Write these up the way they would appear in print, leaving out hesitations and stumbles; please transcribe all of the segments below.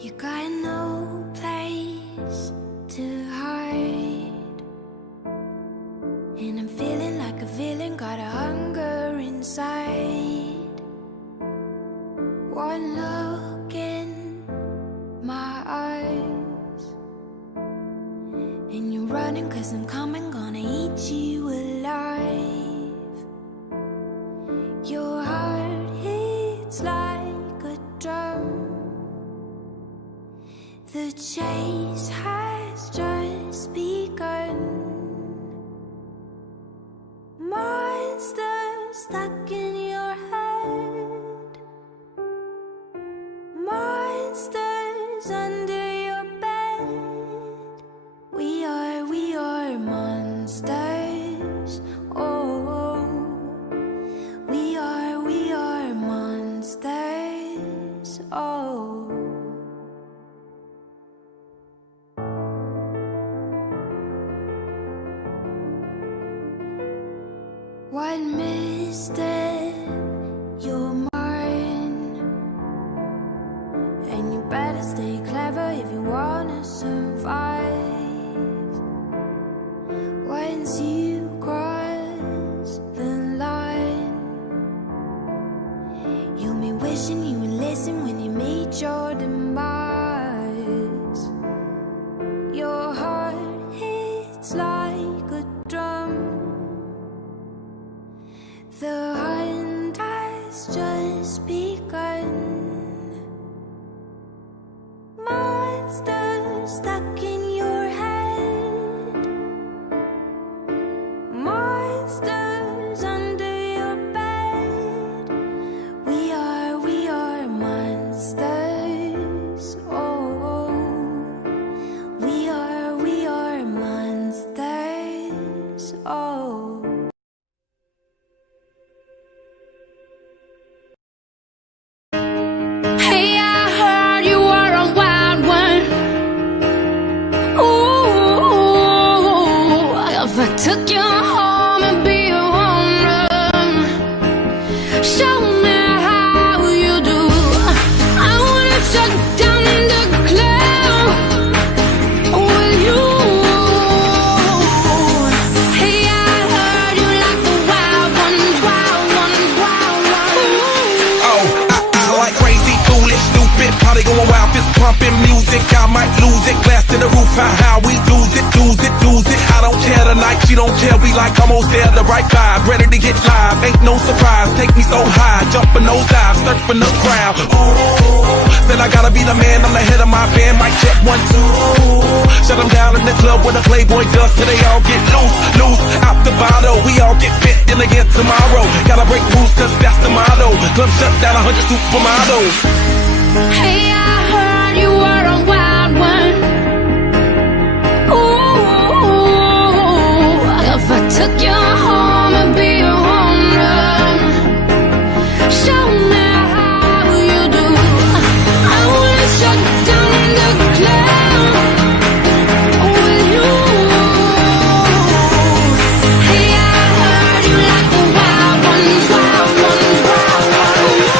You got no place to hide, and I'm feeling like a villain, got a hunger inside. One look in my eyes, and you're running 'cause I'm coming, gonna eat you alive. Your heart hits like a drum. The chase has just begun. Monsters stuck in your head, monsters under your bed. We are monsters. Oh, we are monsters. Oh. One misstep, you're mine, and you better stay clever if you wanna survive. Once you cross the line, you'll be wishing you would listen when you meet your demise. Your heart hits like a drum. The hunt has just begun. Monsters stuck in your head, monsters under your bed. We are monsters. Oh, we are monsters. Oh. I took you home and be a home run. Show me how you do. I wanna shut down in the cloud with you. Hey, I heard you like the wild ones, wild ones, wild ones. Oh, I like crazy, foolish, stupid, party going wild, fist pumping music. I might lose it, glass to the roof, how we lose it, lose it, lose it. I don't care tonight, she don't care, we like almost there, the right vibe, ready to get live, ain't no surprise, take me so high, jumping those dives, surfing the crowd. Ooh, said I gotta be the man, I'm the head of my band, mic check 1, 2. Shut them down in the club where the Playboy does, till they all get loose, loose, out the bottle, we all get fit in again tomorrow, gotta break rules 'cause that's the motto, club shut down 100 supermodels. Hey, I heard you were a wild one. Ooh, if I took you home and be a home run, show me how you do. I wanna shut down in the cloud with you. Hey, I heard you like the wild ones, wild ones, wild ones.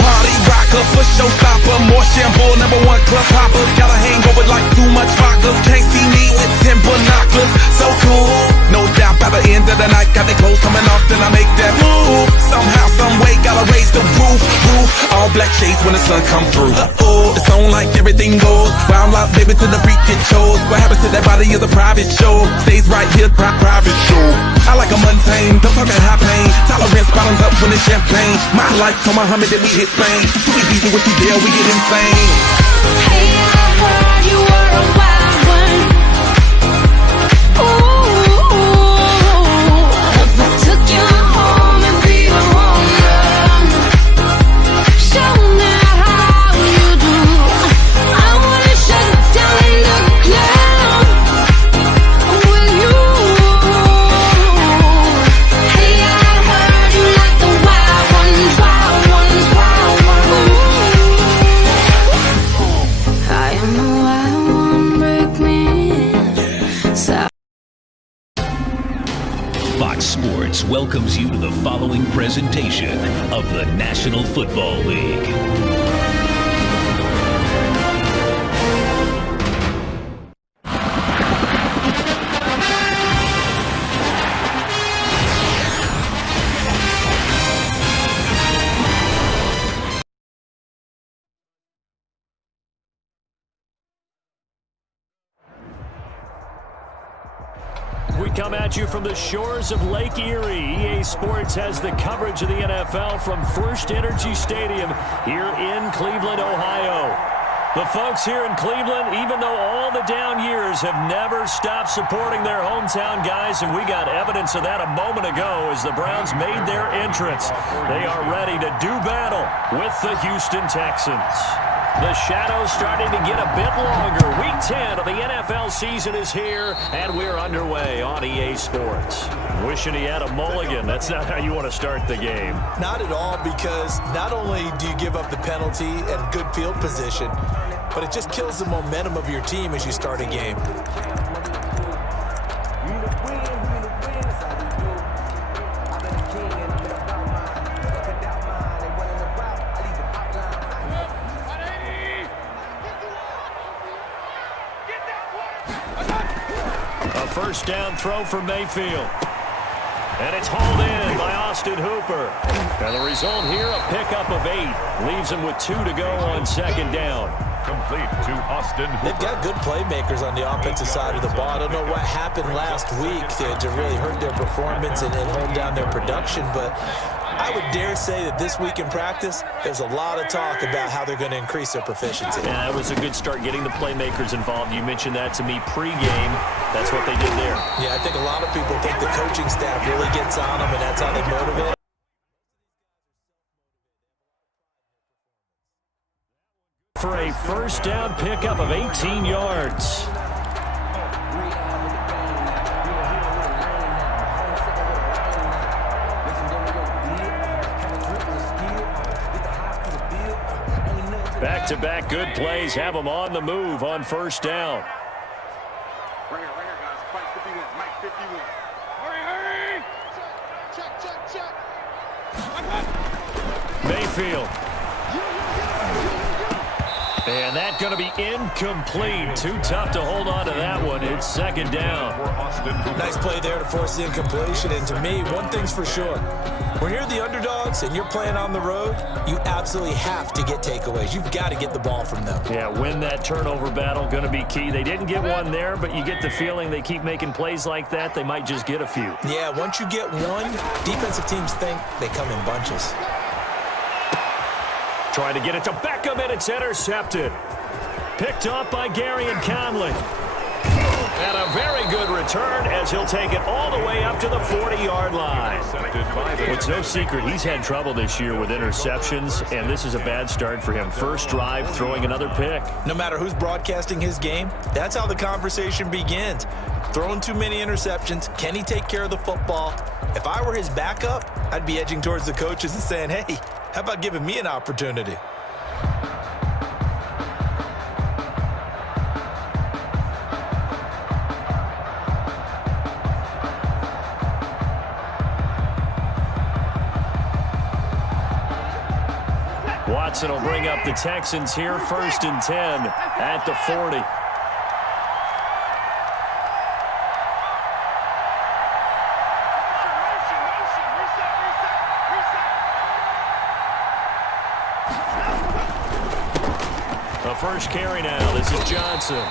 Party rocker, for showstopper, more shampoo, #1 club hopper. Got a hangover like too much vodka. Can't see me with 10 binoculars. So cool, no doubt by the end of the night, got the clothes coming off, then I make that move. Somehow, some way, gotta raise the roof. All black shades when the sun come through. It's on like everything goes. Wild out, baby, to the freak it shows. What happens to that body is a private show. Stays right here, private show. I like a mundane, don't talk at high pain. Tolerance bottoms up when it's champagne. My life to Muhammad, then we hit Spain. Too easy with you there, we get insane. Hey, I heard you were a wild one. Ooh, if I took you home and be a home run, show me how you do. I wanna shut down in the cloud with you. Hey, I heard you like the wild ones, wild ones, wild ones. I am the wild one, break me. Fox Sports welcomes you to the following presentation of the National Football League. come at you from the shores of Lake Erie. EA Sports has the coverage of the NFL from First Energy Stadium here in Cleveland, Ohio. The folks here in Cleveland, even though all the down years, have never stopped supporting their hometown guys, and we got evidence of that a moment ago as the Browns made their entrance. They are ready to do battle with the Houston Texans. The shadow's starting to get a bit longer. Week 10 of the NFL season is here, and we're underway on EA Sports. Wishing he had a mulligan. That's not how you want to start the game. Not at all, because not only do you give up the penalty and good field position, but it just kills the momentum of your team as you start a game. A first down throw for Mayfield. And it's hauled in by Austin Hooper. And the result here, a pickup of 8. Leaves him with 2 to go on second down. Complete to Austin Hooper. They've got good playmakers on the offensive side of the ball. I don't know what happened last week to really hurt their performance and hold down their production, but I would dare say that this week in practice, there's a lot of talk about how they're going to increase their proficiency. Yeah, that was a good start getting the playmakers involved. You mentioned that to me pregame. That's what they did there. Yeah, I think a lot of people think the coaching staff really gets on them, and that's how they motivate. For a first down pickup of 18 yards. Back-to-back good plays have them on the move on first down. Right here, guys. Mike 51. Mike 51. Hurry! Check. Mayfield. And that's going to be incomplete. Too tough to hold on to that one. It's second down. Nice play there to force the incompletion. And to me, one thing's for sure. When you're the underdogs and you're playing on the road, you absolutely have to get takeaways. You've got to get the ball from them. Yeah, win that turnover battle, going to be key. They didn't get one there, but you get the feeling they keep making plays like that, they might just get a few. Yeah, once you get one, defensive teams think they come in bunches. Trying to get it to Beckham, and it's intercepted. Picked off by Gary and Conley. And a very good return as he'll take it all the way up to the 40-yard line. It's no secret he's had trouble this year with interceptions, and this is a bad start for him. First drive, throwing another pick. No matter who's broadcasting his game, that's how the conversation begins. Throwing too many interceptions, can he take care of the football? If I were his backup, I'd be edging towards the coaches and saying, hey, how about giving me an opportunity? Watson will bring up the Texans here, 1st and 10 at the 40. The first carry now. This is Johnson.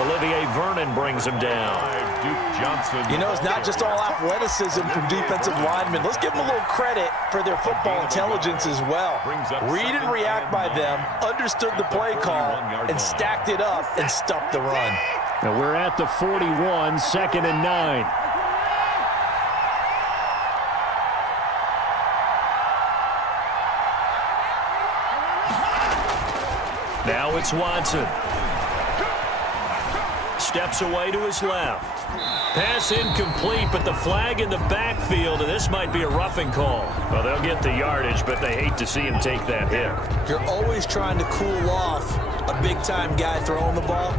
Olivier Vernon brings him down. Duke Johnson. You know, it's not just all athleticism from defensive linemen. Let's give them a little credit for their football intelligence as well. Read and react by them, understood the play call, and stacked it up and stuffed the run. Now we're at the 41, 2nd and 9. Now it's Watson. Steps away to his left. Pass incomplete, but the flag in the backfield, and this might be a roughing call. Well, they'll get the yardage, but they hate to see him take that hit. You're always trying to cool off a big-time guy throwing the ball,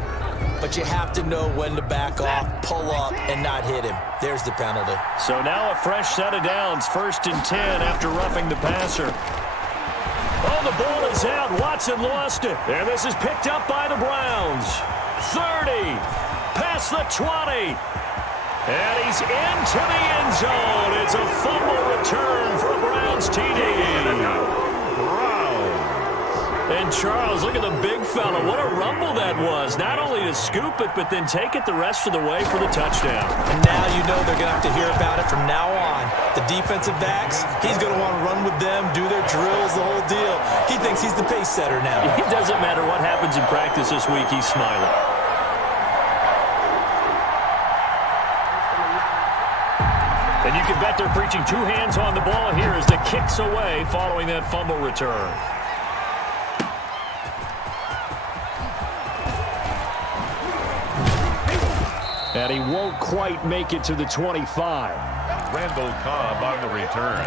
but you have to know when to back off, pull up, and not hit him. There's the penalty. So now a fresh set of downs, 1st and 10 after roughing the passer. Oh, the ball is out. Watson lost it. And this is picked up by the Browns. 30, past the 20. And he's into the end zone. It's a fumble return for a Browns TD. And Charles, look at the big fella. What a rumble that was. Not only to scoop it, but then take it the rest of the way for the touchdown. And now you know they're going to have to hear about it from now on. The defensive backs, he's going to want to run with them, do their drills, the whole deal. He thinks he's the pace setter now. It doesn't matter what happens in practice this week, he's smiling. And you can bet they're preaching two hands on the ball here as the kick's away following that fumble return. And he won't quite make it to the 25. Randall Cobb on the return.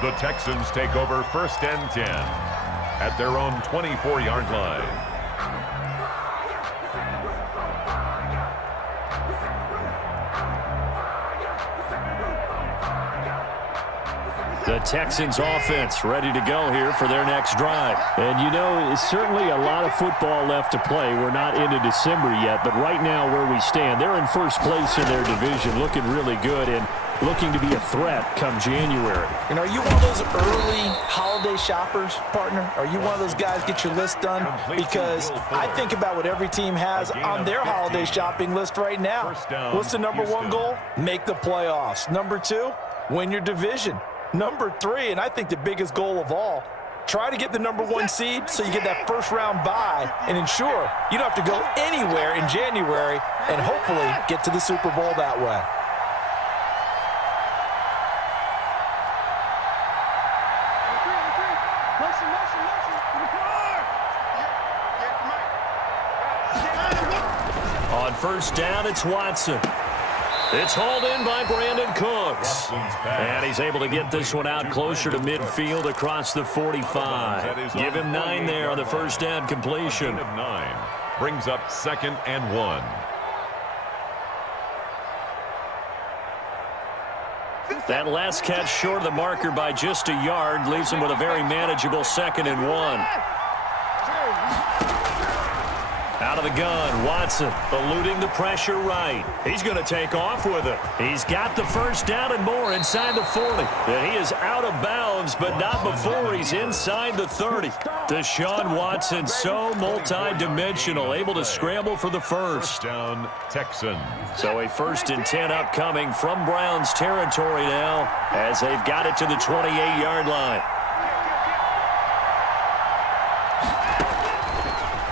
The Texans take over 1st and 10 at their own 24-yard line. The Texans offense ready to go here for their next drive. And you know, it's certainly a lot of football left to play. We're not into December yet, but right now where we stand, they're in first place in their division, looking really good and looking to be a threat come January. And are you one of those early holiday shoppers, partner? Are you one of those guys get your list done? Because I think about what every team has on their holiday shopping list right now. What's the number one goal? Make the playoffs. Number 2, win your division. Number 3, and I think the biggest goal of all, try to get the number 1 seed so you get that first-round bye and ensure you don't have to go anywhere in January and hopefully get to the Super Bowl that way. On first down, it's Watson. It's hauled in by Brandon Cooks. And he's able to get this one out closer to midfield across the 45. Give him 9 there on the first down completion. 9 brings up 2nd and 1. That last catch short of the marker by just a yard leaves him with a very manageable 2nd and 1. Out of the gun, Watson eluding the pressure right. He's going to take off with it. He's got the first down and more inside the 40. And he is out of bounds, but not before he's inside the 30. Deshaun Watson, so multi-dimensional, able to scramble for the first. Down, Texans. So a 1st and 10 upcoming from Browns territory now as they've got it to the 28-yard line.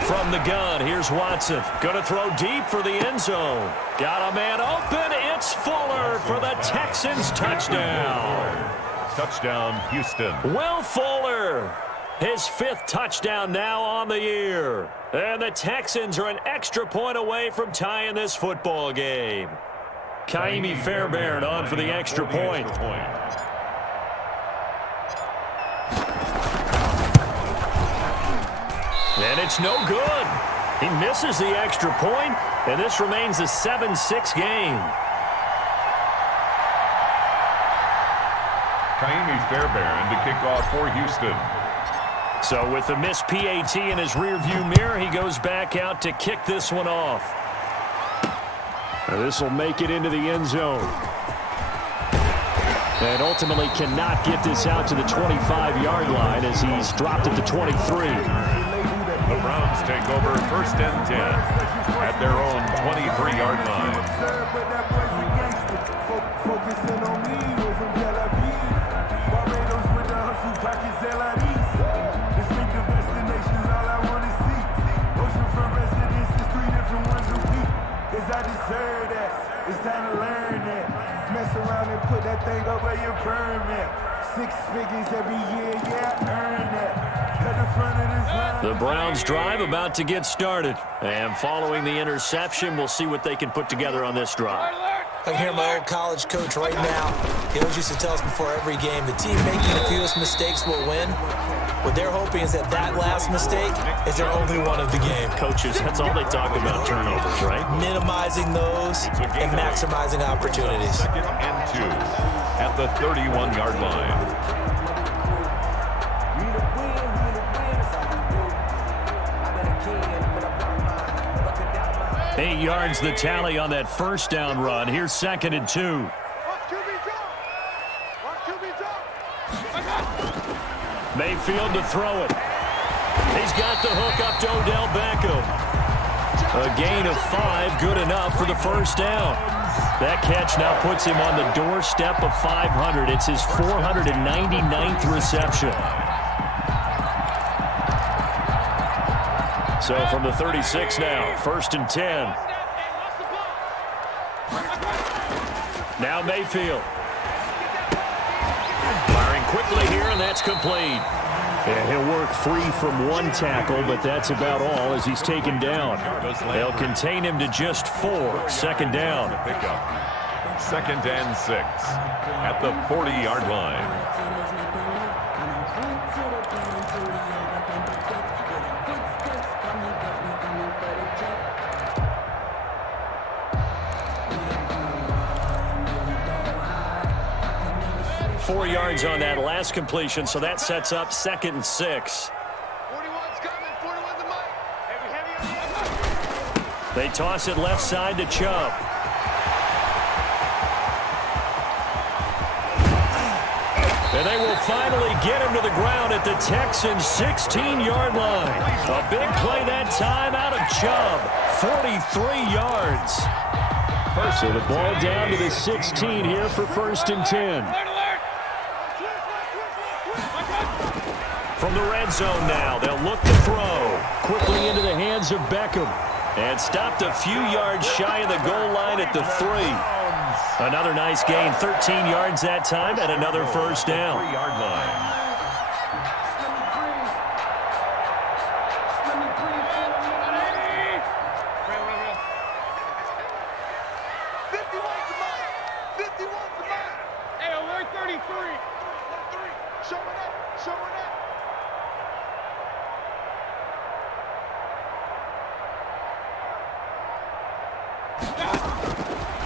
From the gun, here's Watson. Going to throw deep for the end zone. Got a man open. It's Fuller for the Texans touchdown. Touchdown, Houston. Will Fuller, his 5th touchdown now on the year. And the Texans are an extra point away from tying this football game. Kaimi Fairbairn on for the extra point. And it's no good. He misses the extra point, and this remains a 7-6 game. Kaimi Fairbairn to kick off for Houston. So with the missed PAT in his rearview mirror, he goes back out to kick this one off. This will make it into the end zone. And ultimately cannot get this out to the 25-yard line as he's dropped it to 23. The Browns take over 1st and 10 at their own 23-yard line. It's time to learn that. Mess around and put that thing up where you permit. 6 figures every year, yeah, earn that. The Browns drive about to get started. And following the interception, we'll see what they can put together on this drive. I can hear my old college coach right now. He always used to tell us before every game, the team making the fewest mistakes will win. What they're hoping is that last mistake is their only one of the game. Coaches, that's all they talk about, turnovers, right? Minimizing those and maximizing opportunities. 2nd and 2 at the 31-yard line. 8 yards the tally on that first down run. Here's 2nd and 2. Mayfield to throw it. He's got the hook up to Odell Beckham. A gain of 5, good enough for the first down. That catch now puts him on the doorstep of 500. It's his 499th reception. So from the 36 now, 1st and 10. Now Mayfield. Firing quickly here, and that's complete. And he'll work free from one tackle, but that's about all as he's taken down. They'll contain him to just 4. 2nd down. Pickup. 2nd and 6 at the 40-yard line. Four yards on that last completion, so that sets up 2nd and 6. 41's coming. 41's the mic. Heavy. They toss it left side to Chubb. And they will finally get him to the ground at the Texans' 16-yard line. A big play that time out of Chubb. 43 yards. So the ball down to the 16 here for 1st and 10. From the red zone now, they'll look to throw. Quickly into the hands of Beckham. And stopped a few yards shy of the goal line at the 3. Another nice gain, 13 yards that time, and another first down. 3-yard line. Hey, alert 33. Showing up.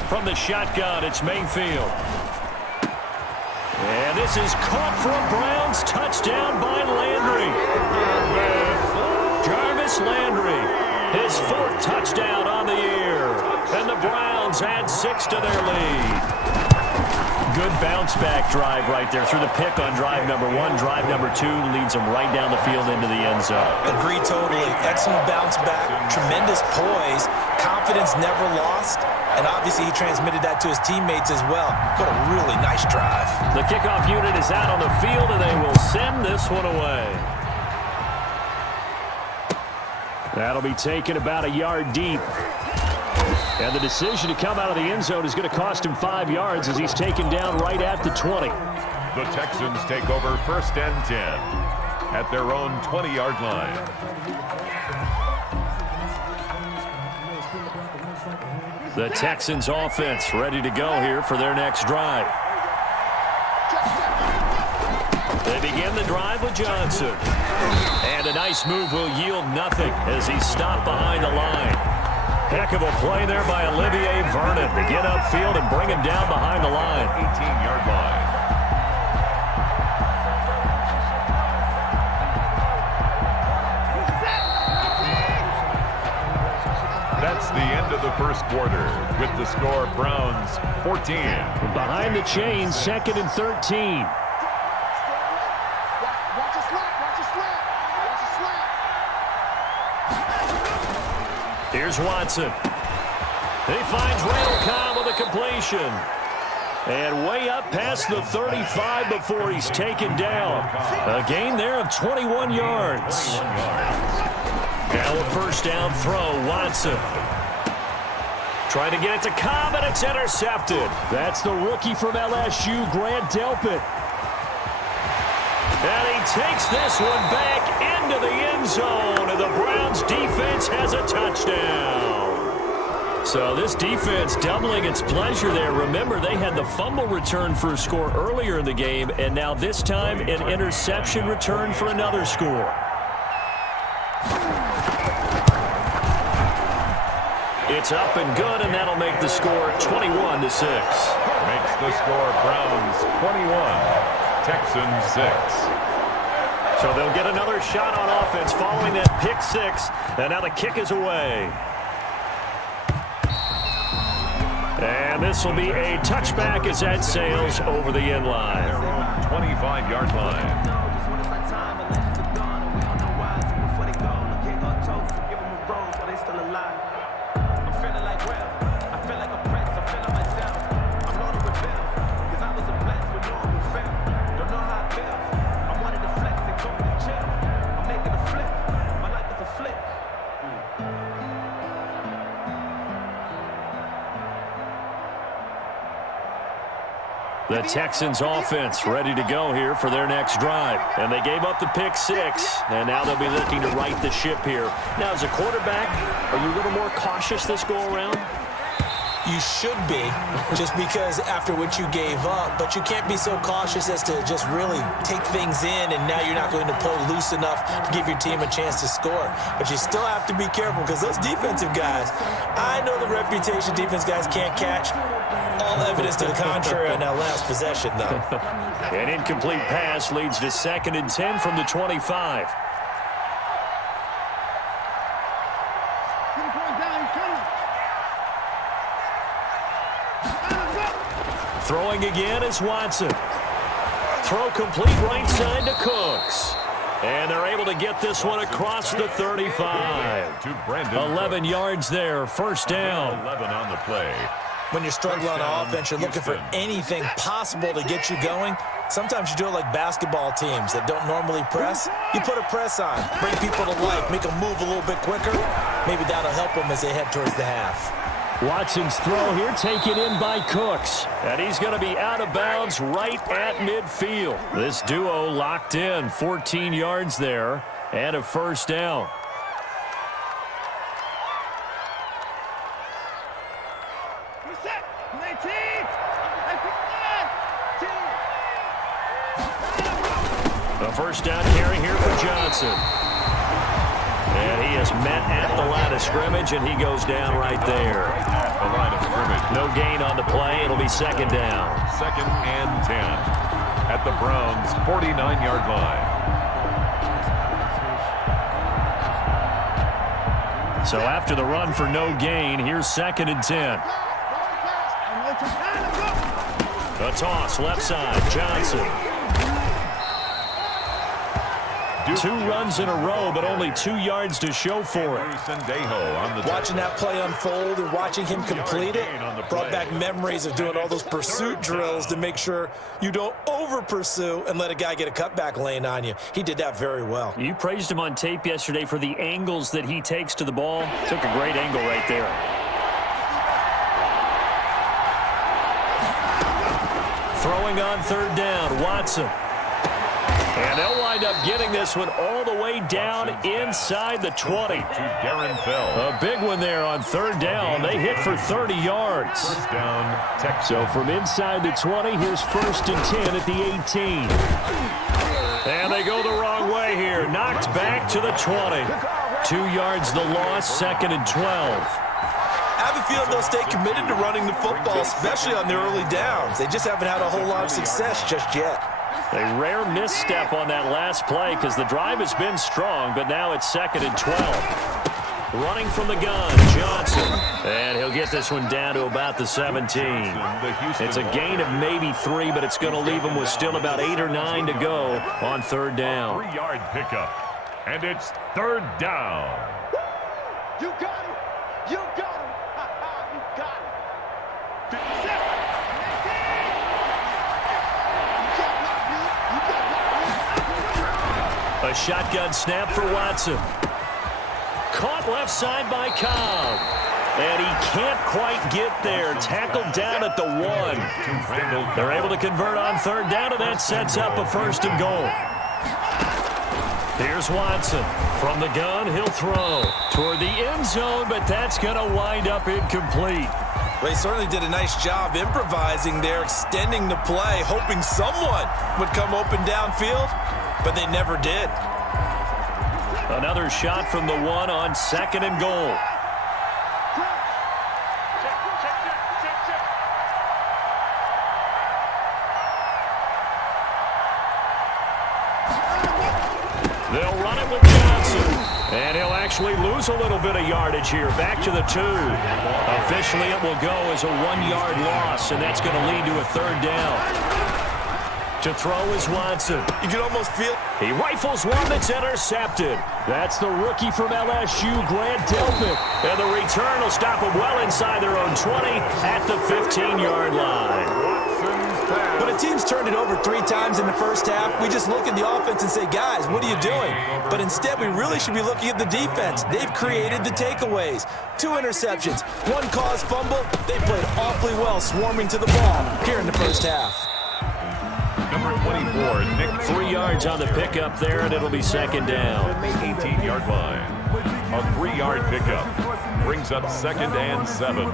From the shotgun, it's Mayfield. And this is caught for a Browns touchdown by Landry. Jarvis Landry, his 4th touchdown on the year. And the Browns add 6 to their lead. Good bounce-back drive right there through the pick on drive number 1. Drive number 2 leads them right down the field into the end zone. Agree totally. Excellent bounce back. Tremendous poise. Confidence never lost. And obviously he transmitted that to his teammates as well. What a really nice drive. The kickoff unit is out on the field, and they will send this one away. That'll be taken about a yard deep. And the decision to come out of the end zone is going to cost him 5 yards as he's taken down right at the 20. The Texans take over 1st and 10 at their own 20-yard line. The Texans offense ready to go here for their next drive. They begin the drive with Johnson. And a nice move will yield nothing as he's stopped behind the line. Heck of a play there by Olivier Vernon to get upfield and bring him down behind the line. 18-yard line. That's the end of the first quarter with the score Browns 14. Behind the chains, 2nd and 13. Watch a slant. Here's Watson. He finds Randall Cobb with a completion. And way up past the 35 before he's taken down. A gain there of 21 yards. Now a first down throw, Watson. Trying to get it to Cobb, and it's intercepted. That's the rookie from LSU, Grant Delpit. And he takes this one back into the end zone, and the Browns defense has a touchdown. So this defense doubling its pleasure there. Remember, they had the fumble return for a score earlier in the game, and now this time an interception return for another score. It's up and good, and that'll make the score 21-6. Makes the score Browns 21, Texans 6. So they'll get another shot on offense following that pick 6, and now the kick is away. And this will be a touchback as that sails over the end line. Their own 25-yard line. The Texans offense ready to go here for their next drive. And they gave up the pick 6, and now they'll be looking to right the ship here. Now, as a quarterback, are you a little more cautious this go-around? You should be, just because after what you gave up, but you can't be so cautious as to just really take things in, and now you're not going to play loose enough to give your team a chance to score. But you still have to be careful, because those defensive guys, I know the reputation defense guys can't catch. All evidence to the contrary on that last possession, though. An incomplete pass leads to 2nd and 10 from the 25. Throwing again is Watson. Throw complete right side to Cooks. And they're able to get this one across the 35. 11 yards there, first down. 11 on the play. When you're struggling on offense, you're looking for anything possible to get you going. Sometimes you do it like basketball teams that don't normally press. You put a press on, bring people to life, make them move a little bit quicker. Maybe that'll help them as they head towards the half. Watson's throw here taken in by Cooks. And he's going to be out of bounds right at midfield. This duo locked in, 14 yards there, and a first down. A first down carry here for Johnson. And he is met at the line of scrimmage, and he goes down right there. At the line of scrimmage. No gain on the play. It'll be 2nd down. 2nd and 10 at the Browns' 49-yard line. So after the run for no gain, here's 2nd and 10. A toss left side. Johnson. 2 runs in a row, but only 2 yards to show for it. Watching that play unfold and watching him complete it brought back memories of doing all those pursuit drills to make sure you don't over-pursue and let a guy get a cutback lane on you. He did that very well. You praised him on tape yesterday for the angles that he takes to the ball. Took a great angle right there. Throwing on 3rd down, Watson. And they'll wind up getting this one all the way down inside the 20. To Darren Bell. A big one there on 3rd down. They hit for 30 yards. First down, Texans. So from inside the 20, here's 1st and 10 at the 18. And they go the wrong way here. Knocked back to the 20. 2 yards the loss, 2nd and 12. I have a feeling they'll stay committed to running the football, especially on their early downs. They just haven't had a whole lot of success just yet. A rare misstep on that last play because the drive has been strong, but now it's 2nd and 12. Running from the gun, Johnson. And he'll get this one down to about the 17. It's a gain of maybe 3, but it's going to leave him with still about 8 or 9 to go on 3rd down. 3-yard pickup. And it's 3rd down. You got it! You got it! You got it! 57! A shotgun snap for Watson. Caught left side by Cobb. And he can't quite get there. Tackled down at the 1. They're able to convert on 3rd down, and that sets up a 1st and goal. Here's Watson. From the gun, he'll throw toward the end zone, but that's going to wind up incomplete. They certainly did a nice job improvising there, extending the play, hoping someone would come open downfield, but they never did. Another shot from the 1 on 2nd and goal. They'll run it with Johnson. And he'll actually lose a little bit of yardage here. Back to the 2. Officially, it will go as a 1-yard loss, and that's going to lead to a 3rd down. To throw is Watson. You can almost feel... He rifles one that's intercepted. That's the rookie from LSU, Grant Delpit. And the return will stop him well inside their own 20 at the 15-yard line. When a team's turned it over 3 times in the first half, we just look at the offense and say, guys, what are you doing? But instead, we really should be looking at the defense. They've created the takeaways. 2 interceptions, 1 caused fumble. They played awfully well swarming to the ball here in the first half. number 24, Nick. 3 yards on the pickup there, and it'll be second down. 18-yard line. A 3-yard pickup brings up 2nd and 7.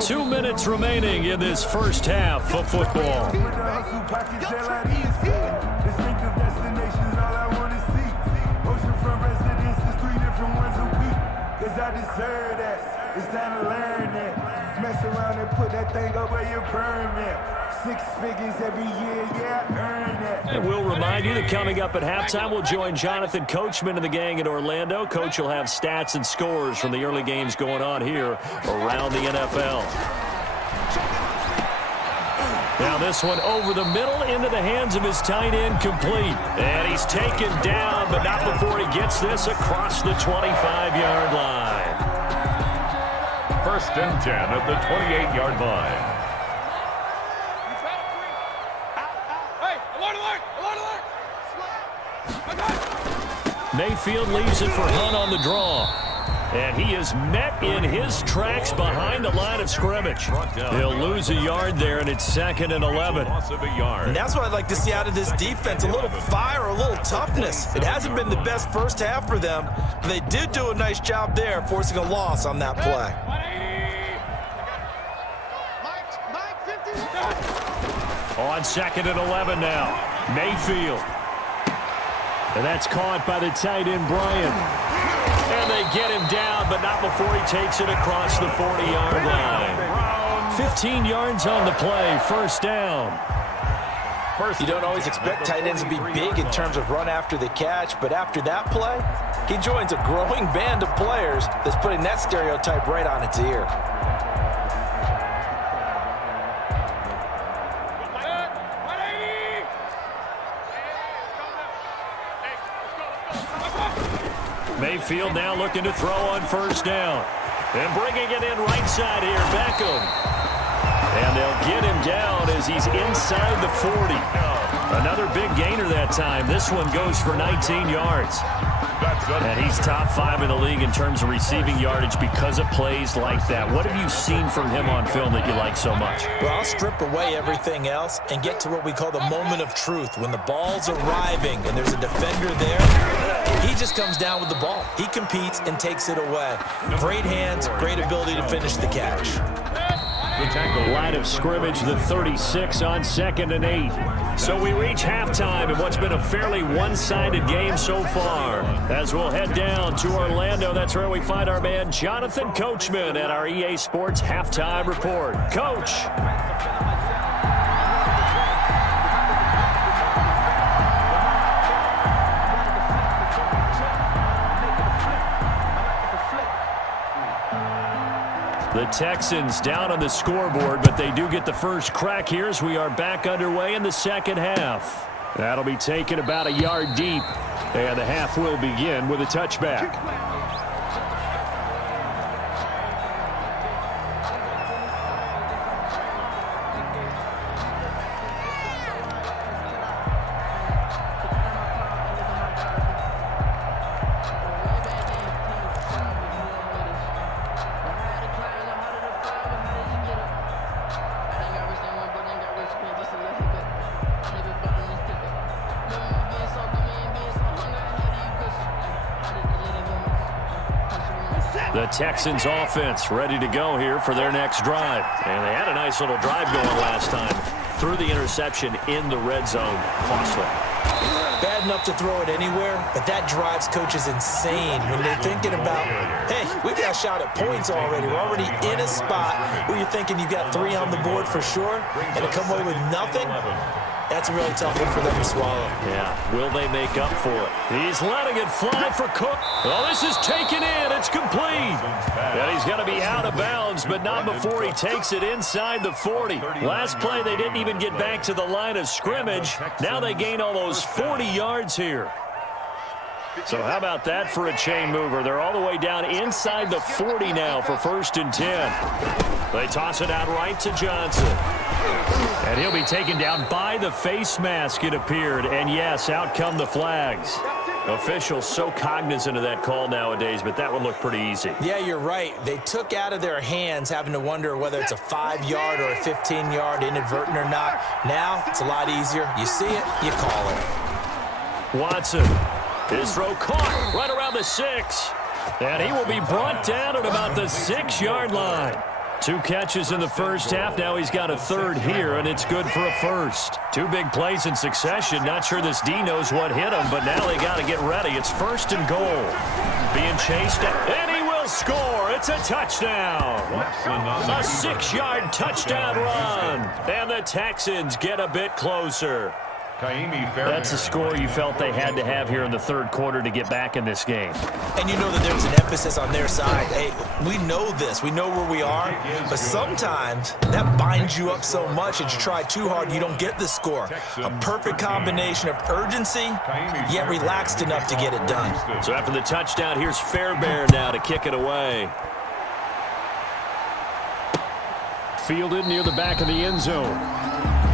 2 minutes remaining in this first half of football. I deserve that. It's time to learn that. Mess around and put that thing up where your permit. 6 figures every year, yeah, earn that. And we'll remind you that coming up at halftime, we'll join Jonathan Coachman and the gang in Orlando. Coach will have stats and scores from the early games going on here around the NFL. Now this one over the middle into the hands of his tight end, complete. And he's taken down, but not before he gets this across the 25-yard line. 1st and 10 at the 28-yard line. Mayfield leaves it for Hunt on the draw. And he is met in his tracks behind the line of scrimmage. He'll lose a yard there, and it's 2nd and 11. And that's what I'd like to see out of this defense, a little fire, a little toughness. It hasn't been the best first half for them, but they did do a nice job there, forcing a loss on that play. On 2nd and 11 now, Mayfield. And that's caught by the tight end, Bryant. And they get him down, but not before he takes it across the 40-yard line. 15 yards on the play, first down. You don't always expect tight ends to be big in terms of run after the catch, but after that play, he joins a growing band of players that's putting that stereotype right on its ear. Mayfield now looking to throw on first down. And bringing it in right side here, Beckham. And they'll get him down as he's inside the 40. Another big gainer that time. This one goes for 19 yards. And he's top 5 in the league in terms of receiving yardage because of plays like that. What have you seen from him on film that you like so much? Well, I'll strip away everything else and get to what we call the moment of truth. When the ball's arriving and there's a defender there, he just comes down with the ball. He competes and takes it away. Great hands, great ability to finish the catch. Line of scrimmage, the 36 on 2nd and 8. So we reach halftime in what's been a fairly one-sided game so far. As we'll head down to Orlando, that's where we find our man Jonathan Coachman at our EA Sports Halftime Report. Coach. The Texans down on the scoreboard, but they do get the first crack here as we are back underway in the second half. That'll be taken about a yard deep, and the half will begin with a touchback. The Texans offense ready to go here for their next drive. And they had a nice little drive going last time. Threw the interception in the red zone. Costly. Bad enough to throw it anywhere, but that drives coaches insane when they're thinking about, hey, we got a shot at points already. We're already in a spot where you're thinking you got 3 on the board for sure, and to come away with nothing, that's a really tough one for them to swallow. Yeah, will they make up for it? He's letting it fly for Cook. Oh, this is taken in. It's complete. And he's going to be out of bounds, but not before he takes it inside the 40. Last play, they didn't even get back to the line of scrimmage. Now they gain almost 40 yards here. So how about that for a chain mover? They're all the way down inside the 40 now for 1st and 10. They toss it out right to Johnson. And he'll be taken down by the face mask, it appeared. And yes, out come the flags. Officials so cognizant of that call nowadays, but that one looked pretty easy. Yeah, you're right. They took out of their hands having to wonder whether it's a 5-yard or a 15-yard inadvertent or not. Now, it's a lot easier. You see it, you call it. Watson, his throw caught right around the 6. And he will be brought down at about the 6-yard line. 2 catches in the first half. Now he's got a third here, and it's good for a first. 2 big plays in succession. Not sure this D knows what hit him, but now they got to get ready. It's 1st and goal. Being chased, and he will score. It's a touchdown. A 6-yard touchdown run. And the Texans get a bit closer. That's a score you felt they had to have here in the third quarter to get back in this game. And you know that there's an emphasis on their side. Hey, we know this. We know where we are. But sometimes that binds you up so much that you try too hard, you don't get the score. A perfect combination of urgency, yet relaxed enough to get it done. So after the touchdown, here's Fairbairn now to kick it away. Fielded near the back of the end zone.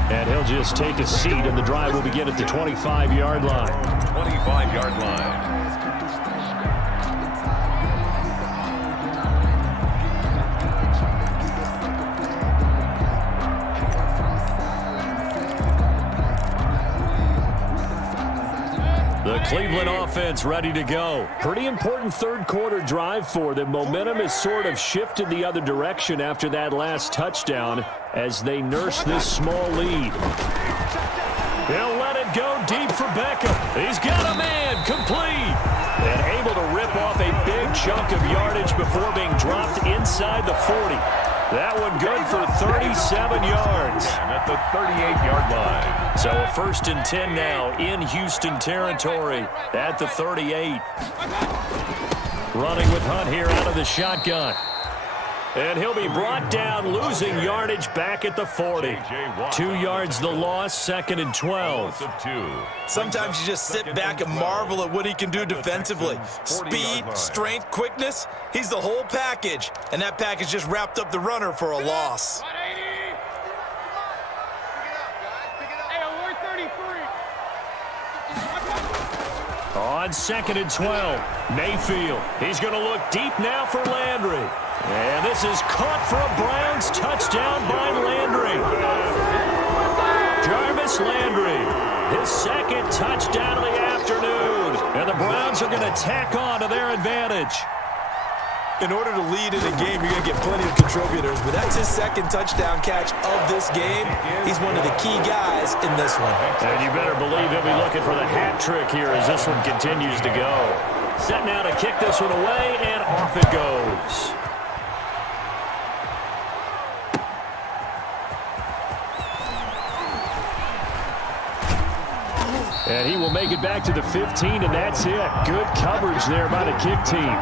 And he'll just take a seat, and the drive will begin at the 25-yard line. 25-yard line. The Cleveland offense ready to go. Pretty important third quarter drive for them. Momentum has sort of shifted the other direction after that last touchdown as they nurse this small lead. They'll let it go deep for Beckham. He's got a man, complete. And able to rip off a big chunk of yardage before being dropped inside the 40. That one good for 37 yards. At the 38-yard line. So a 1st and 10 now in Houston territory at the 38. Running with Hunt here out of the shotgun. And he'll be brought down, losing yardage back at the 40. 2 yards the loss, 2nd and 12. Sometimes you just sit back and marvel at what he can do defensively. Speed, strength, quickness, he's the whole package. And that package just wrapped up the runner for a loss. On 2nd and 12, Mayfield. He's going to look deep now for Landry. And this is caught for a Browns touchdown by Landry. Jarvis Landry, his 2nd touchdown of the afternoon. And the Browns are going to tack on to their advantage. In order to lead in a game, you're going to get plenty of contributors, but that's his 2nd touchdown catch of this game. He's one of the key guys in this one. And you better believe he'll be looking for the hat trick here as this one continues to go. Set now to kick this one away, and off it goes. And he will make it back to the 15, and that's it. Good coverage there by the kick team.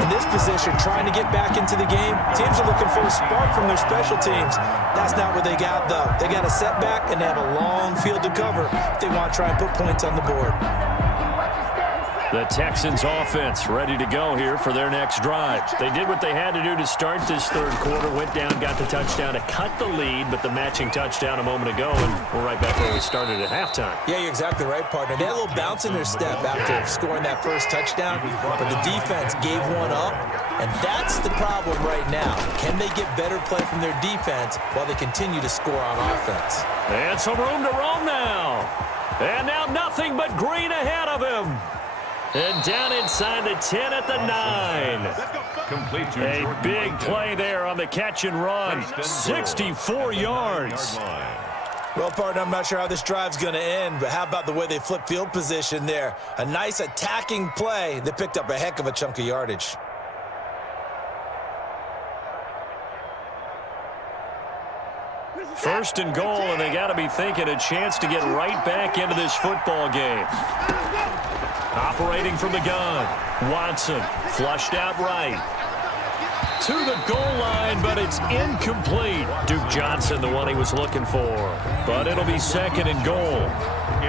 In this position, trying to get back into the game, teams are looking for a spark from their special teams. That's not what they got, though. They got a setback, and they have a long field to cover if they want to try and put points on the board. The Texans offense ready to go here for their next drive. They did what they had to do to start this third quarter, went down, got the touchdown to cut the lead, but the matching touchdown a moment ago, and we're right back where we started at halftime. Yeah, you're exactly right, partner. They had a little bounce in their step after scoring that first touchdown, but the defense gave one up, and that's the problem right now. Can they get better play from their defense while they continue to score on offense? And some room to roam now. And now nothing but green ahead of him. And down inside the 10 at the 9. A big play there on the catch and run. 64 yards. Well, partner, I'm not sure how this drive's going to end, but how about the way they flip field position there? A nice attacking play that picked up a heck of a chunk of yardage. First and goal, and they got to be thinking a chance to get right back into this football game. Operating from the gun, Watson flushed out right. To the goal line, but it's incomplete. Duke Johnson, the one he was looking for. But it'll be 2nd and goal.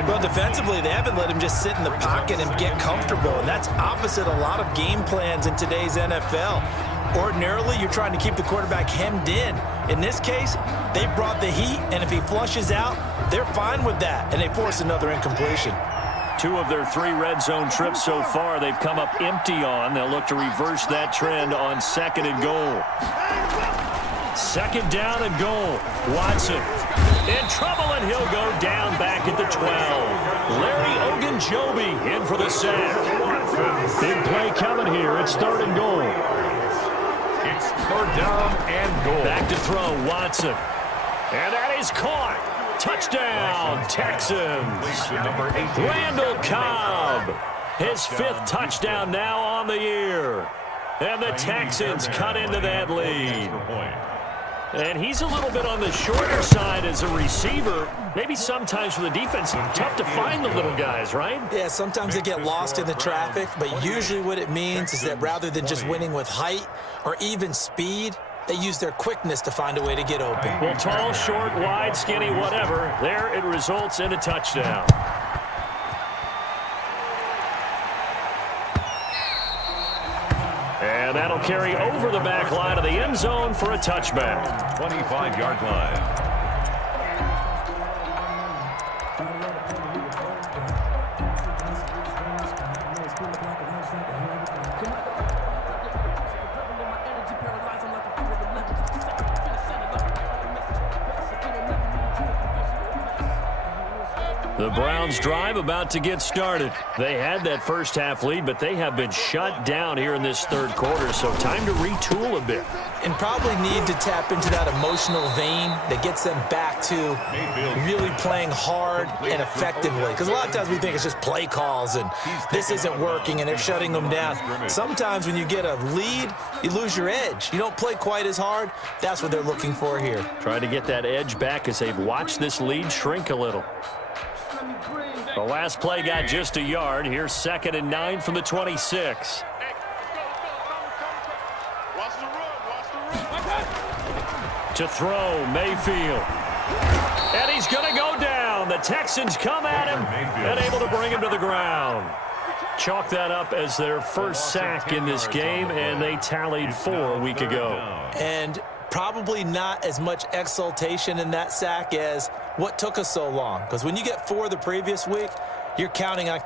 Well, defensively, they haven't let him just sit in the pocket and get comfortable, and that's opposite a lot of game plans in today's NFL. Ordinarily, you're trying to keep the quarterback hemmed in. In this case, they brought the heat, and if he flushes out, they're fine with that, and they force another incompletion. 2 of their 3 red zone trips so far they've come up empty on. They'll look to reverse that trend on 2nd and goal. 2nd down and goal. Watson in trouble, and he'll go down back at the 12. Larry Ogunjobi in for the sack. Big play coming here. It's 3rd and goal. It's 3rd down and goal. Back to throw, Watson. And that is caught. Touchdown, Texans. Randall Cobb, his 5th touchdown now on the year. And the Texans cut into that lead. And he's a little bit on the shorter side as a receiver. Maybe sometimes for the defense, tough to find the little guys, right? Yeah, sometimes they get lost in the traffic, but usually what it means is that rather than just winning with height or even speed, they use their quickness to find a way to get open. Well, tall, short, wide, skinny, whatever, there it results in a touchdown. And that'll carry over the back line of the end zone for a touchback. 25-yard line. The Browns drive about to get started. They had that first half lead, but they have been shut down here in this 3rd quarter, so time to retool a bit. And probably need to tap into that emotional vein that gets them back to really playing hard and effectively. Because a lot of times we think it's just play calls and this isn't working and they're shutting them down. Sometimes when you get a lead, you lose your edge. You don't play quite as hard. That's what they're looking for here. Trying to get that edge back as they've watched this lead shrink a little. The last play got just a yard. Here's 2nd and 9 from the 26. To throw, Mayfield. And he's going to go down. The Texans come at him and able to bring him to the ground. Chalk that up as their first sack in this game, and they tallied 4 a week ago. And probably not as much exultation in that sack as what took us so long. Because when you get 4 the previous week, you're counting on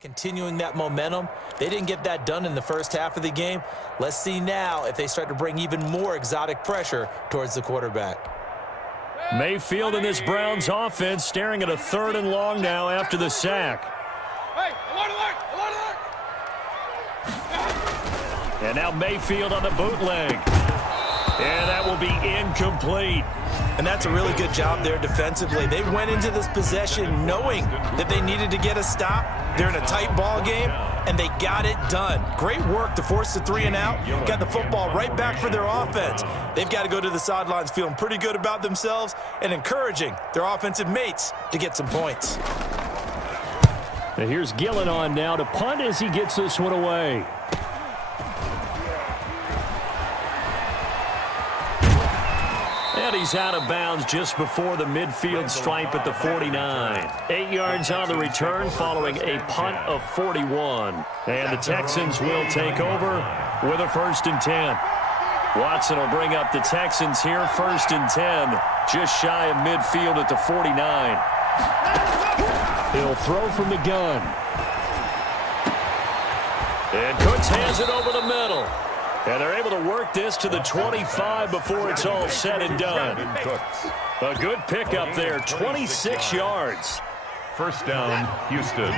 continuing that momentum. They didn't get that done in the first half of the game. Let's see now if they start to bring even more exotic pressure towards the quarterback. Mayfield in this Browns offense staring at a 3rd and long now after the sack. And now Mayfield on the bootleg. And that will be incomplete. And that's a really good job there defensively. They went into this possession knowing that they needed to get a stop. They're in a tight ball game, and they got it done. Great work to force the 3 and out. Got the football right back for their offense. They've got to go to the sidelines feeling pretty good about themselves and encouraging their offensive mates to get some points. And here's Gillen on now to punt as he gets this one away. And he's out of bounds just before the midfield stripe at the 49. 8 yards on the return following a punt of 41. And the Texans will take over with a 1st and 10. Watson will bring up the Texans here, 1st and 10, just shy of midfield at the 49. He'll throw from the gun. And Cooks hands it over the middle. And they're able to work this to the 25 before it's all said and done. A good pickup there, 26 yards. 1st down, Houston.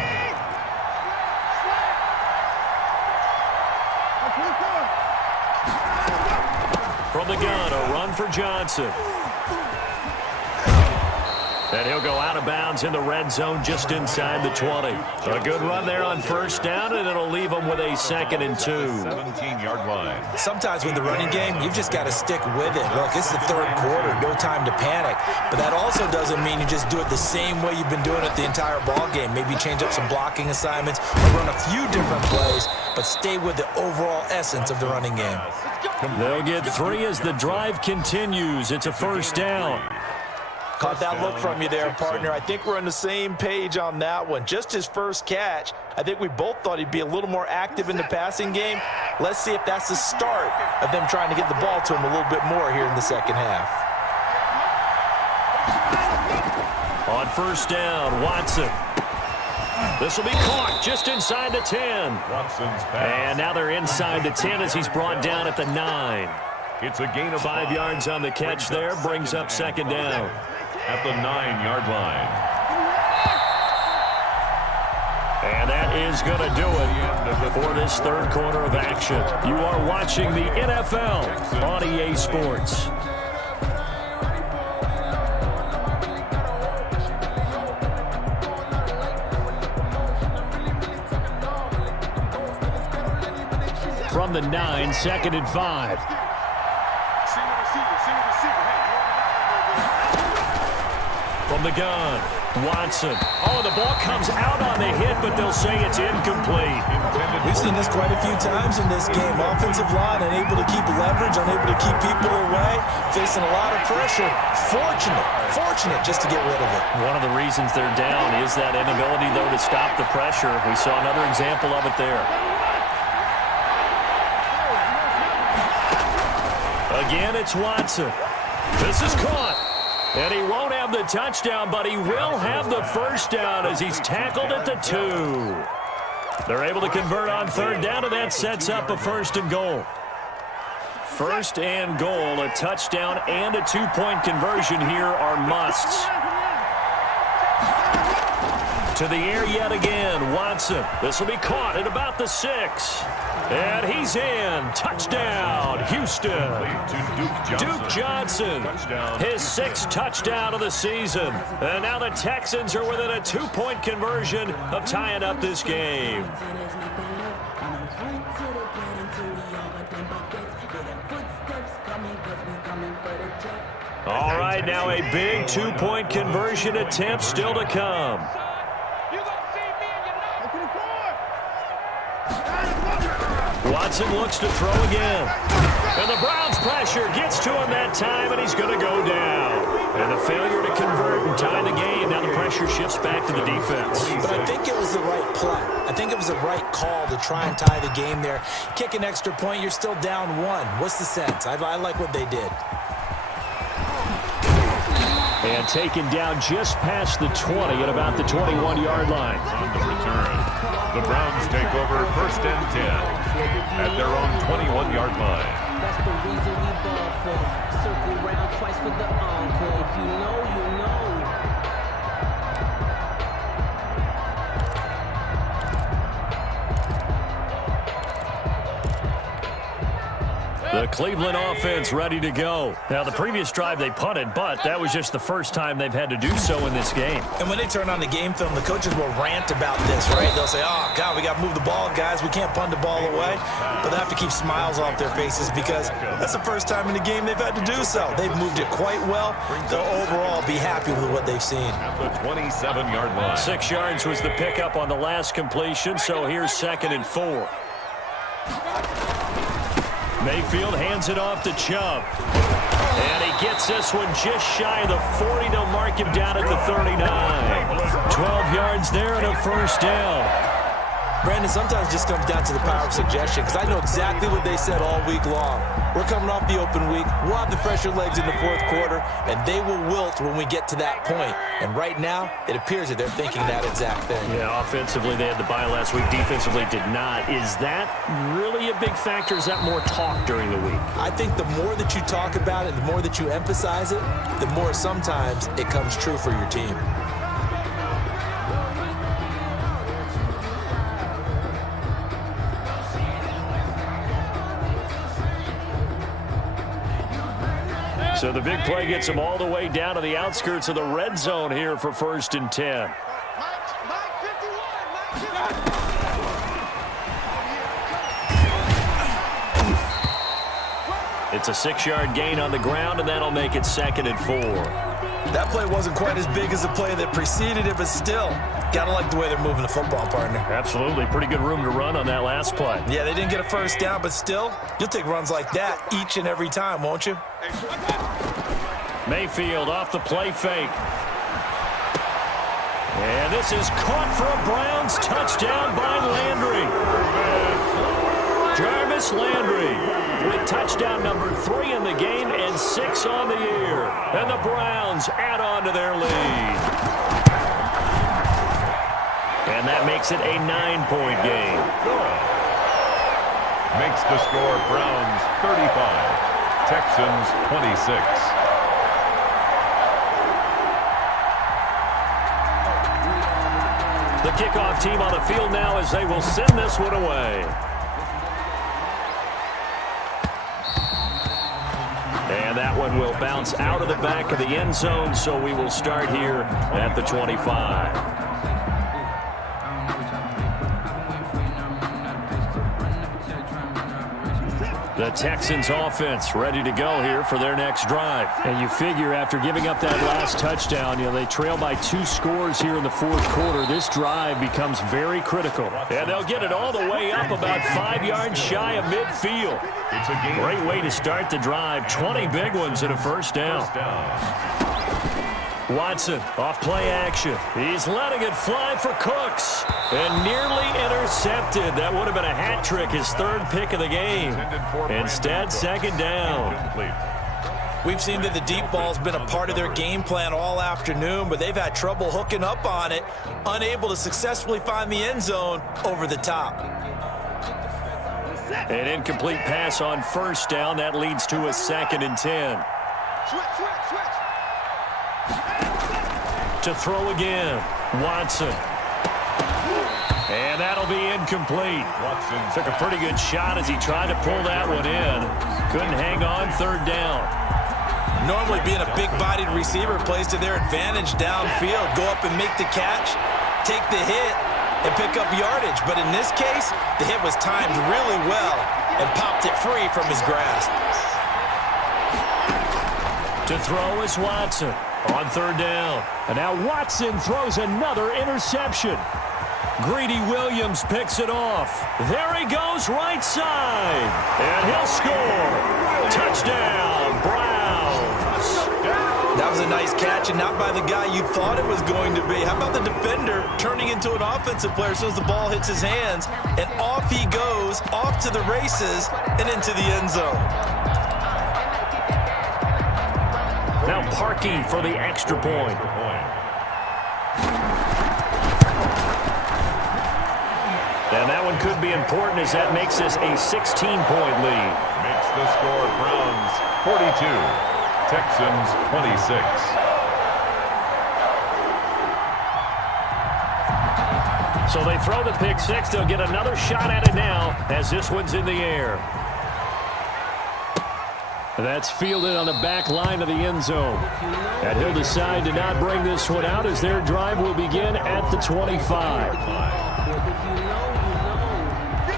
From the gun, a run for Johnson. And he'll go out of bounds in the red zone just inside the 20. A good run there on 1st down, and it'll leave them with a 2nd and 2. 17-yard line. Sometimes with the running game, you've just got to stick with it. Look, it's the 3rd quarter, no time to panic. But that also doesn't mean you just do it the same way you've been doing it the entire ball game. Maybe change up some blocking assignments or run a few different plays, but stay with the overall essence of the running game. They'll get 3 as the drive continues. It's a 1st down. Caught that look from you there, partner. I think we're on the same page on that one. Just his first catch, I think we both thought he'd be a little more active in the passing game. Let's see if that's the start of them trying to get the ball to him a little bit more here in the second half. On first down, Watson. This will be caught just inside the 10. Watson's pass. And now they're inside the 10 as he's brought down at the 9. It's a gain of 5 yards on the catch there, brings up second down. At the 9-yard line. And that is going to do it for this third quarter of action. You are watching the NFL on EA Sports. From the 9, 2nd and 5. From the gun, Watson. Oh, the ball comes out on the hit, but they'll say it's incomplete. We've seen this quite a few times in this game. Offensive line unable to keep leverage, unable to keep people away, facing a lot of pressure. Fortunate just to get rid of it. One of the reasons they're down is that inability, though, to stop the pressure. We saw another example of it there. Again, it's Watson. This is caught. And he won't have the touchdown, but he will have the first down as he's tackled at the 2. They're able to convert on third down, and that sets up a 1st and goal. 1st and goal, a touchdown and a 2-point conversion here are musts. To the air yet again, Watson. This will be caught at about the 6. And he's in. Touchdown, Houston. Duke Johnson, his 6th touchdown of the season. And now the Texans are within a 2-point conversion of tying up this game. All right, now a big 2-point conversion attempt still to come. Watson looks to throw again. And the Browns' pressure gets to him that time, and he's going to go down. And a failure to convert and tie the game. Now the pressure shifts back to the defense. But I think it was the right play. I think it was the right call to try and tie the game there. Kick an extra point, you're still down 1. What's the sense? I like what they did. And taken down just past the 20 at about the 21-yard line. On the return, the Browns take over 1st and 10 at their own 21-yard line. That's the reason we ball for. Circle round twice for the encore. If you know, you know. The Cleveland offense ready to go. Now, the previous drive they punted, but that was just the first time they've had to do so in this game. And when they turn on the game film, the coaches will rant about this, right? They'll say, oh, God, we got to move the ball, guys. We can't punt the ball away. But they have to keep smiles off their faces because that's the first time in the game they've had to do so. They've moved it quite well. They'll overall be happy with what they've seen. At the 27-yard line. 6 yards was the pickup on the last completion, so here's 2nd and 4. Mayfield hands it off to Chubb. And he gets this one just shy of the 40. They'll mark him down at the 39. 12 yards there and a first down. Brandon, sometimes it just comes down to the power of suggestion because I know exactly what they said all week long. We're coming off the open week. We'll have the fresher legs in the 4th quarter, and they will wilt when we get to that point. And right now, it appears that they're thinking that exact thing. Yeah, offensively, they had the bye last week. Defensively, did not. Is that really a big factor? Is that more talk during the week? I think the more that you talk about it, the more that you emphasize it, the more sometimes it comes true for your team. So the big play gets them all the way down to the outskirts of the red zone here for 1st and 10. It's a 6-yard gain on the ground, and that'll make it 2nd and 4. That play wasn't quite as big as the play that preceded it, but still, gotta like the way they're moving the football, partner. Absolutely. Pretty good room to run on that last play. Yeah, they didn't get a first down, but still, you'll take runs like that each and every time, won't you? Mayfield off the play fake. And this is caught for a Browns touchdown by Landry. Jarvis Landry with touchdown number 3 in the game and 6 on the year. And the Browns add on to their lead. And that makes it a 9-point game. Makes the score Browns 35, Texans 26. The kickoff team on the field now as they will send this one away. And that one will bounce out of the back of the end zone, so we will start here at the 25. The Texans offense ready to go here for their next drive. And you figure after giving up that last touchdown, they trail by 2 scores here in the fourth quarter. This drive becomes very critical. And they'll get it all the way up about 5 yards shy of midfield. It's a game. Great way to start the drive. 20 big ones and a first down. Watson off play action. He's letting it fly for Cooks. And nearly intercepted. That would have been a hat trick, his 3rd pick of the game. Instead, 2nd down. We've seen that the deep ball's been a part of their game plan all afternoon, but they've had trouble hooking up on it, unable to successfully find the end zone over the top. An incomplete pass on first down. That leads to a 2nd and 10. To throw again, Watson. And that'll be incomplete. Watson took a pretty good shot as he tried to pull that one in. Couldn't hang on, 3rd down. Normally being a big-bodied receiver plays to their advantage downfield. Go up and make the catch, take the hit, and pick up yardage. But in this case, the hit was timed really well and popped it free from his grasp. To throw is Watson on 3rd down. And now Watson throws another interception. Greedy Williams picks it off. There he goes right side. And he'll score. Touchdown, Browns. That was a nice catch, and not by the guy you thought it was going to be. How about the defender turning into an offensive player as soon as the ball hits his hands, and off he goes, off to the races, and into the end zone. Now Parkey for the extra point. And that one could be important as that makes this a 16-point lead. Makes the score Browns 42, Texans 26. So they throw the pick 6. They'll get another shot at it now as this one's in the air. That's fielded on the back line of the end zone. And he'll decide to not bring this one out as their drive will begin at the 25.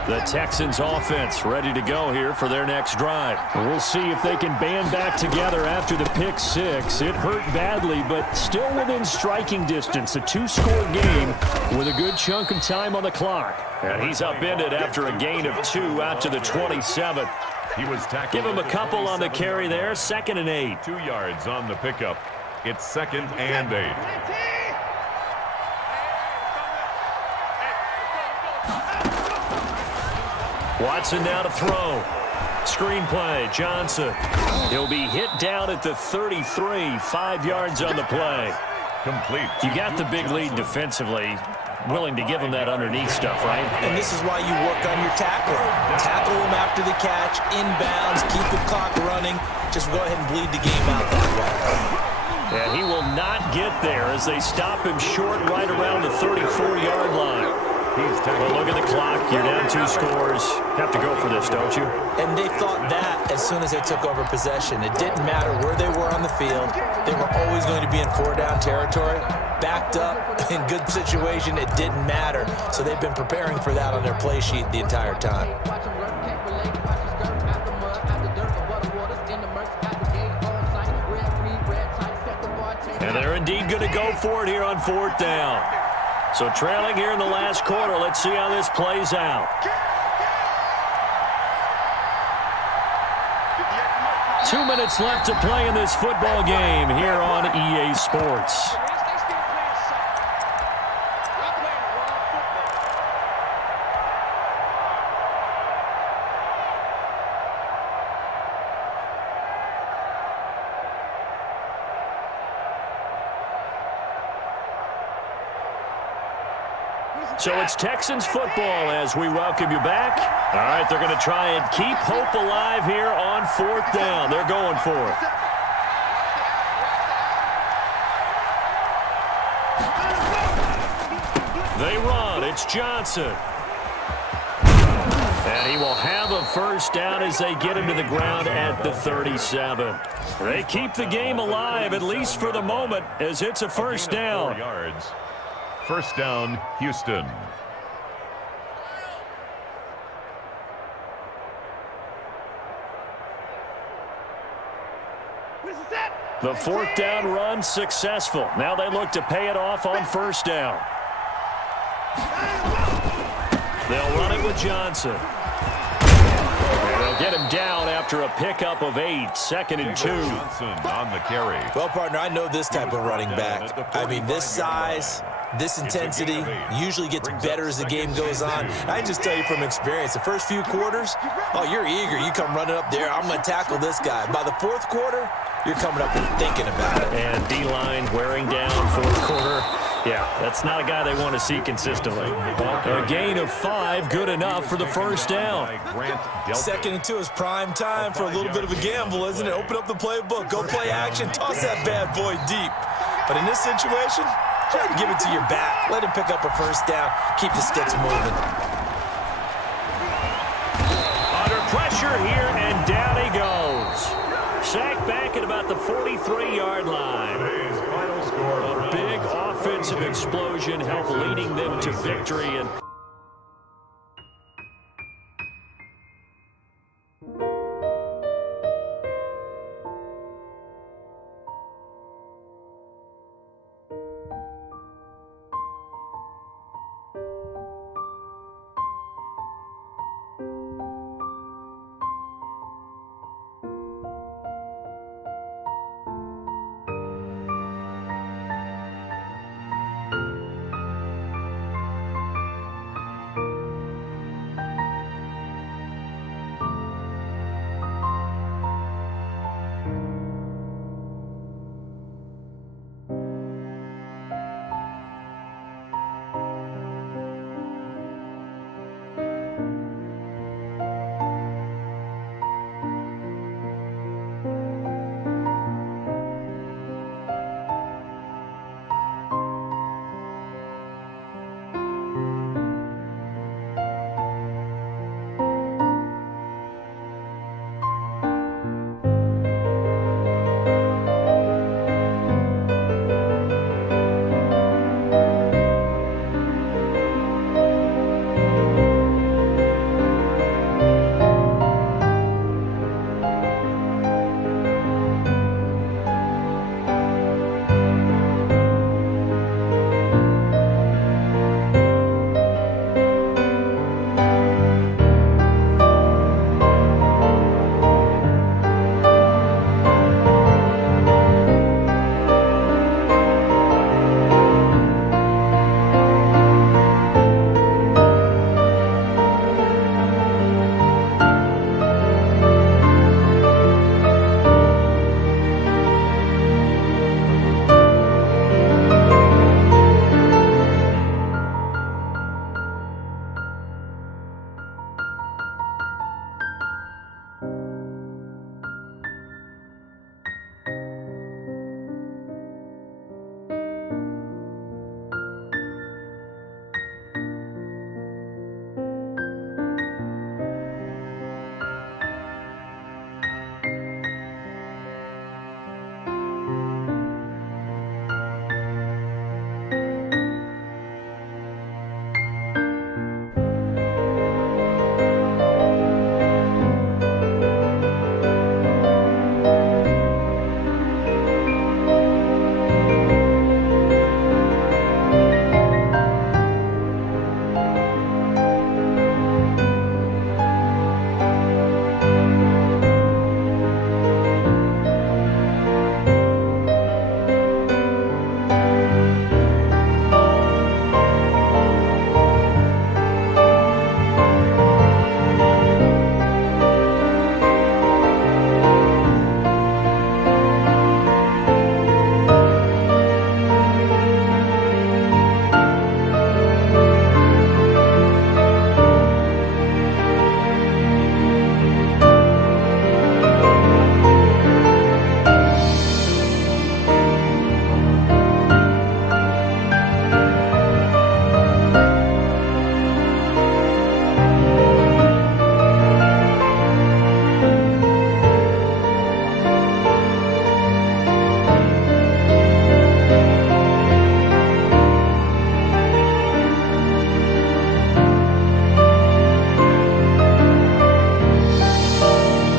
The Texans offense ready to go here for their next drive. We'll see if they can band back together after the pick 6. It hurt badly, but still within striking distance. A 2-score game with a good chunk of time on the clock. And he's upended after a gain of 2 out to the 27. He was tackled. Give him a couple on the carry there. 2nd and 8. 2 yards on the pickup. It's 2nd and 8. Watson now to throw. Screen play, Johnson. He'll be hit down at the 33, 5 yards on the play. Complete. You got the big lead defensively. Willing to give him that underneath stuff, right? And this is why you work on your tackling. Tackle him after the catch, inbounds, keep the clock running. Just go ahead and bleed the game out that way. And he will not get there as they stop him short right around the 34-yard line. Well, look at the clock. You're down 2 scores. Have to go for this, don't you? And they thought that as soon as they took over possession. It didn't matter where they were on the field. They were always going to be in 4-down territory. Backed up, in good situation, it didn't matter. So they've been preparing for that on their play sheet the entire time. And they're indeed going to go for it here on 4th down. So trailing here in the last quarter. Let's see how this plays out. 2 minutes left to play in this football game here on EA Sports. So it's Texans football as we welcome you back. All right, they're going to try and keep hope alive here on 4th down. They're going for it. They run. It's Johnson. And he will have a first down as they get him to the ground at the 37. They keep the game alive, at least for the moment, as it's a first down. 4 yards. First down, Houston. The 4th down run successful. Now they look to pay it off on first down. They'll run it with Johnson. They'll get him down after a pickup of 8. 2nd and 2. Johnson on the carry. Well, partner, I know this type of running back. I mean, this size, this intensity usually gets better as the game goes on. I can just tell you from experience, the first few quarters, oh, you're eager. You come running up there, I'm going to tackle this guy. By the 4th quarter, you're coming up and thinking about it. And D-line wearing down 4th quarter. Yeah, that's not a guy they want to see consistently. A gain of 5, good enough for the first down. 2nd and 2 is prime time for a little bit of a gamble, isn't it? Open up the playbook, go play action, toss that bad boy deep. But in this situation, try to give it to your back. Let him pick up a first down. Keep the sticks moving. Under pressure here, and down he goes. Sacked back at about the 43-yard line. Today's final score. A big offensive explosion helped leading them to victory. And